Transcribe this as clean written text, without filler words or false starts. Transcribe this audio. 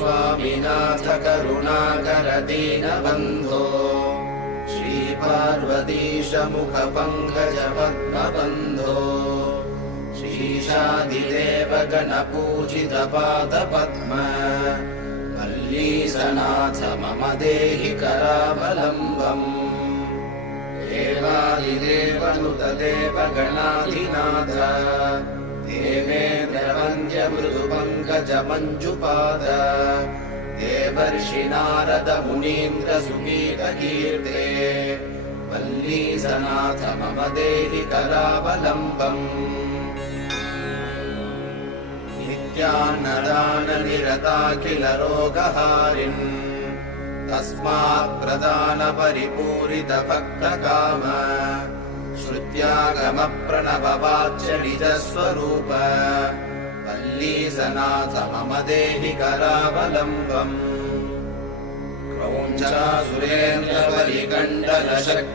स्वामिनाथ करुणाकर दीनबन्धो श्रीपार्वतीश मुखपङ्कज पद्मबन्धो श्रीशादिदेव गणपूजित पादपद्म वल्लीसनाथ मम देहि करावलम्बम् देवादिदेवनुत देवगणाधिनाथ देवेन्द्रवन्द्य मृदुपङ्कज मञ्जुपाद देवर्षि नारद मुनीन्द्र सुगीतकीर्ते वल्लीसनाथ मम देहि करावलम्बम् नित्यान्नदाननिरताखिल रोगहारिन् तस्मात् प्रदान परिपूरित भक्तकाम श्रुत्यागम प्रणव वाच्य निजस्वरूप वल्लीसनाथ मम देहि करावलम्बम् क्रौञ्चासुरेन्द्र बलिकण्डल शक्ति